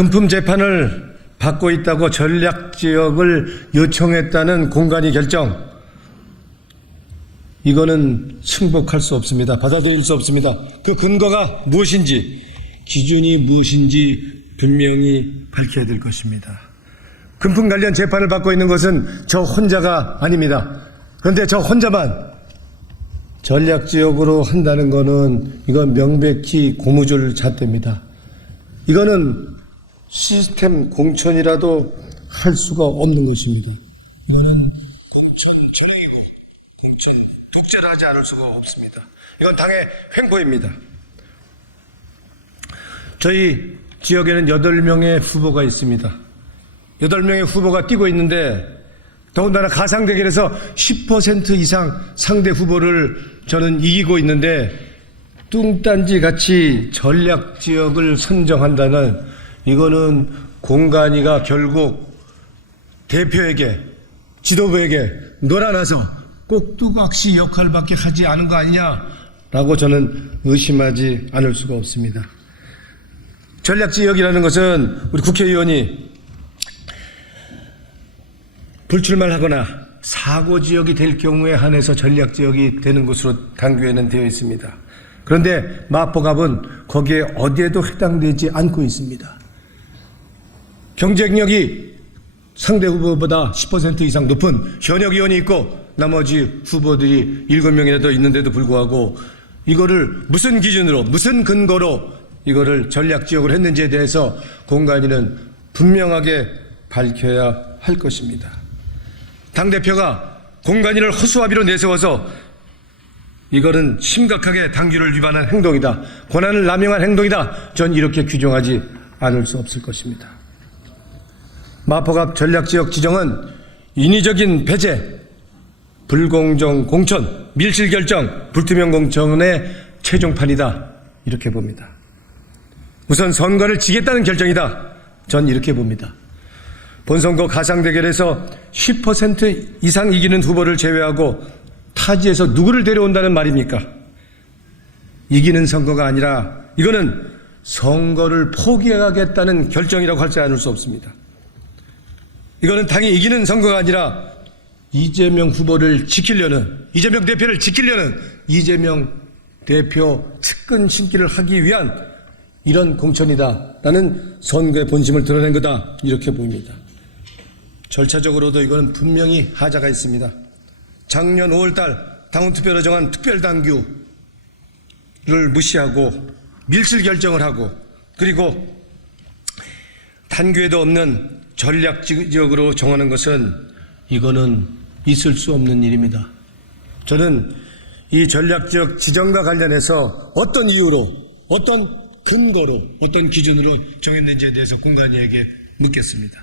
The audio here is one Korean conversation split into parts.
금품 재판을 받고 있다고 전략지역을 요청했다는 공관위 결정, 이거는 승복할 수 없습니다. 받아들일 수 없습니다. 그 근거가 무엇인지, 기준이 무엇인지 분명히 밝혀야 될 것입니다. 금품 관련 재판을 받고 있는 것은 저 혼자가 아닙니다. 그런데 저 혼자만 전략지역으로 한다는 것은 이건 명백히 고무줄 잣대입니다. 이거는 시스템 공천이라도 할 수가 없는 것입니다. 이거는 공천 전형이고 공천 독재를 하지 않을 수가 없습니다. 이건 당의 횡포입니다. 저희 지역에는 8명의 후보가 있습니다. 8명의 후보가 뛰고 있는데 더군다나 가상 대결에서 10% 이상 상대 후보를 저는 이기고 있는데 뚱딴지 같이 전략 지역을 선정한다는, 이거는 공관위가 결국 대표에게, 지도부에게 놀아나서 꼭두각시 역할밖에 하지 않은 거 아니냐라고 저는 의심하지 않을 수가 없습니다. 전략 지역이라는 것은 우리 국회의원이 불출마를 하거나 사고지역이 될 경우에 한해서 전략지역이 되는 것으로 당규에는 되어 있습니다. 그런데 마포갑은 거기에 어디에도 해당되지 않고 있습니다. 경쟁력이 상대 후보보다 10% 이상 높은 현역 의원이 있고 나머지 후보들이 7명이나 더 있는데도 불구하고 이거를 무슨 기준으로, 무슨 근거로 이거를 전략지역으로 했는지에 대해서 공관위는 분명하게 밝혀야 할 것입니다. 당대표가 공관위를 허수아비로 내세워서 이거는 심각하게 당규를 위반한 행동이다, 권한을 남용한 행동이다, 전 이렇게 규정하지 않을 수 없을 것입니다. 마포갑 전략지역 지정은 인위적인 배제, 불공정 공천, 밀실 결정, 불투명 공천의 최종판이다, 이렇게 봅니다. 우선 선거를 지겠다는 결정이다, 전 이렇게 봅니다. 본선거 가상대결에서 10% 이상 이기는 후보를 제외하고 타지에서 누구를 데려온다는 말입니까? 이기는 선거가 아니라 이거는 선거를 포기하겠다는 결정이라고 하지 않을 수 없습니다. 이거는 당이 이기는 선거가 아니라 이재명 후보를 지키려는, 이재명 대표를 지키려는 이재명 대표 측근 신기를 하기 위한 이런 공천이다라는 선거의 본심을 드러낸 거다, 이렇게 보입니다. 절차적으로도 이거는 분명히 하자가 있습니다. 작년 5월달 당원투표로 정한 특별당규를 무시하고 밀실 결정을 하고, 그리고 단규에도 없는 전략지역으로 정하는 것은 이거는 있을 수 없는 일입니다. 저는 이 전략지역 지정과 관련해서 어떤 이유로, 어떤 근거로, 어떤 기준으로 정했는지에 대해서 공관위에게 묻겠습니다.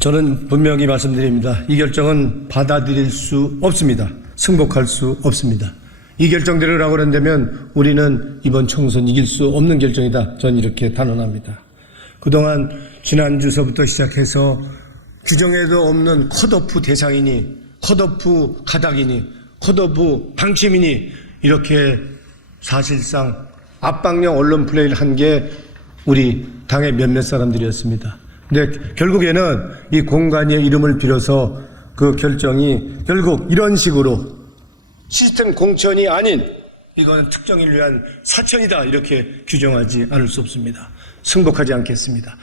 저는 분명히 말씀드립니다. 이 결정은 받아들일 수 없습니다. 승복할 수 없습니다. 이 결정대로라고 한다면 우리는 이번 총선 이길 수 없는 결정이다, 전 이렇게 단언합니다. 그동안 지난주서부터 시작해서 규정에도 없는 컷오프 대상이니, 컷오프 가닥이니, 컷오프 방침이니, 이렇게 사실상 압박형 언론 플레이를 한 게 우리 당의 몇몇 사람들이었습니다. 근데 결국에는 이 공관위의 이름을 빌어서 그 결정이 결국 이런 식으로 시스템 공천이 아닌 이거는 특정인을 위한 사천이다, 이렇게 규정하지 않을 수 없습니다. 승복하지 않겠습니다.